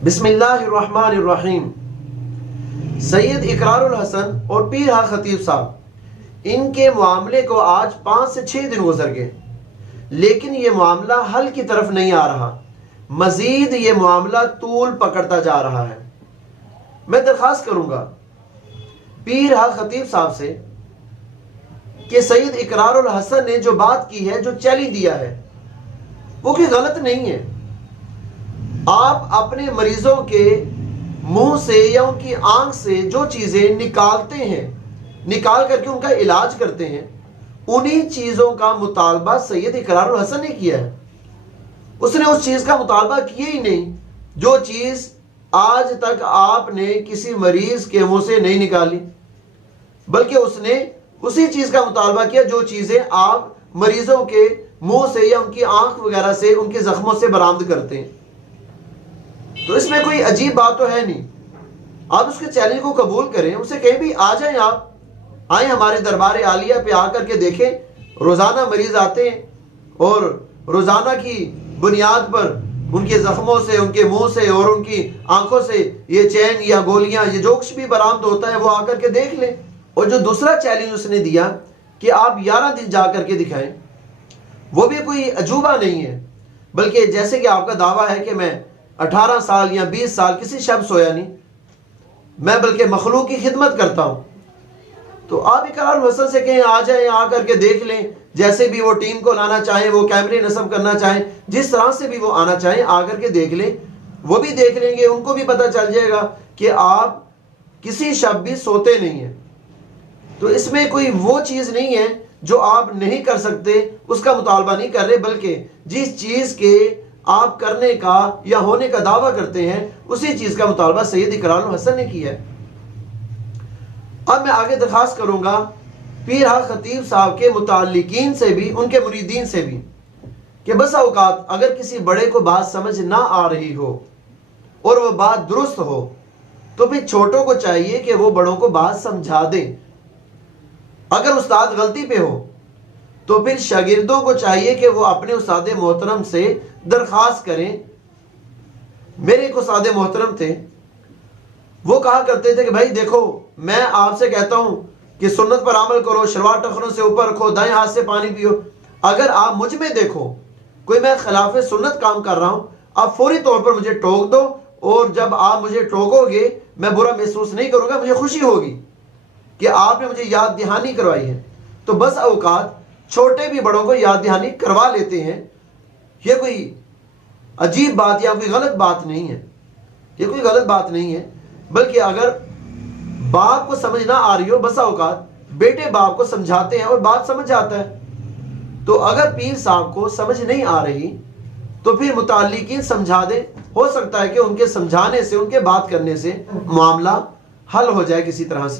बिस्मिल्लाहिर्रहमानिर्रहीम। सैयद इकरारुल हसन और पीर हा खतीब साहब, इनके मामले को आज 5 से 6 दिन गुजर गए, लेकिन ये मामला हल की तरफ नहीं आ रहा। मजीद ये मामला तूल पकड़ता जा रहा है। मैं दरख्वास्त करूंगा पीर हा खतीब साहब से कि सैयद इकरारुल हसन ने जो बात की है, जो चैलेंज दिया है, वो कोई गलत नहीं है। आप अपने मरीजों के मुंह से या उनकी आंख से जो चीजें निकालते हैं, निकाल करके उनका इलाज करते हैं, उन्हीं चीजों का मुतालबा सैयद इकरारुल हसन ने किया है। उसने उस चीज का मुतालबा किया ही नहीं जो चीज आज तक आपने किसी मरीज के मुंह से नहीं निकाली, बल्कि उसने उसी चीज का मुतालबा किया जो चीजें आप मरीजों के मुंह से या उनकी आंख वगैरह से, उनके जख्मों से बरामद करते हैं। तो इसमें कोई अजीब बात तो है नहीं। आप उसके चैलेंज को कबूल करें, उसे कहीं भी आ जाएं, आप आए हमारे दरबार आलिया पे आकर के देखें। रोजाना मरीज आते हैं और रोजाना की बुनियाद पर उनके जख्मों से, उनके मुंह से और उनकी आंखों से ये चैन या गोलियां, ये जो कुछ भी बरामद होता है वो आकर के देख लें। और जो दूसरा चैलेंज उसने दिया कि आप 11 दिन जा करके दिखाएं, वो भी कोई अजूबा नहीं है, बल्कि जैसे कि आपका दावा है कि मैं 18 साल या 20 साल किसी शब्द सोया नहीं, मैं बल्कि मखलूक की खिदमत करता हूं। तो आप इकरारुल हसन से कहें आ जाएं, आ करके देख लें। जैसे भी वो टीम को लाना चाहें, वो कैमरे नस्ब करना चाहें, जिस तरह से भी वो आना चाहें, आकर के देख लें। वो भी देख लेंगे, उनको भी पता चल जाएगा कि आप किसी शब्द भी सोते नहीं हैं। तो इसमें कोई वो चीज़ नहीं है जो आप नहीं कर सकते, उसका मुतालबा नहीं कर रहे, बल्कि जिस चीज़ के आप करने का या होने का दावा करते हैं, उसी चीज़ का मुतालबा सैयद इकरारुल हसन ने किया है। अब मैं आगे दरख्वास्त करूंगा पीर हा खतीब साहब के मुताल्लिकीन से भी, उनके मुरीदीन से भी, कि बस औकात अगर किसी बड़े को बात समझ ना आ रही हो और वह बात दुरुस्त हो, तो फिर छोटों को चाहिए कि वो बड़ों को बात समझा दें। अगर उस्ताद गलती पे हो तो फिर शागिर्दों को चाहिए कि वो अपने उस्ताद मोहतरम से दरख्वास्त करें। मेरे एक उस्ताद मोहतरम थे, वो कहा करते थे कि भाई देखो, मैं आपसे कहता हूं कि सुन्नत पर अमल करो, शलवार टखनों से ऊपर रखो, दाएं हाथ से पानी पियो। अगर आप मुझ में देखो कोई मैं खिलाफे सुन्नत काम कर रहा हूं, आप फौरी तौर पर मुझे टोक दो, और जब आप मुझे टोकोगे मैं बुरा महसूस नहीं करूंगा, मुझे खुशी होगी कि आपने मुझे याद दहानी करवाई है। तो बस औकात छोटे भी बड़ों को याद दहानी करवा लेते हैं। यह कोई अजीब बात या कोई गलत बात नहीं है, ये कोई गलत बात नहीं है, बल्कि अगर बाप को समझ ना आ रही हो, बस औकात बेटे बाप को समझाते हैं और बात समझ जाता है। तो अगर पीर साहब को समझ नहीं आ रही तो फिर मुताल्लिकीन समझा दे। हो सकता है कि उनके समझाने से, उनके बात करने से मामला हल हो जाए किसी तरह से।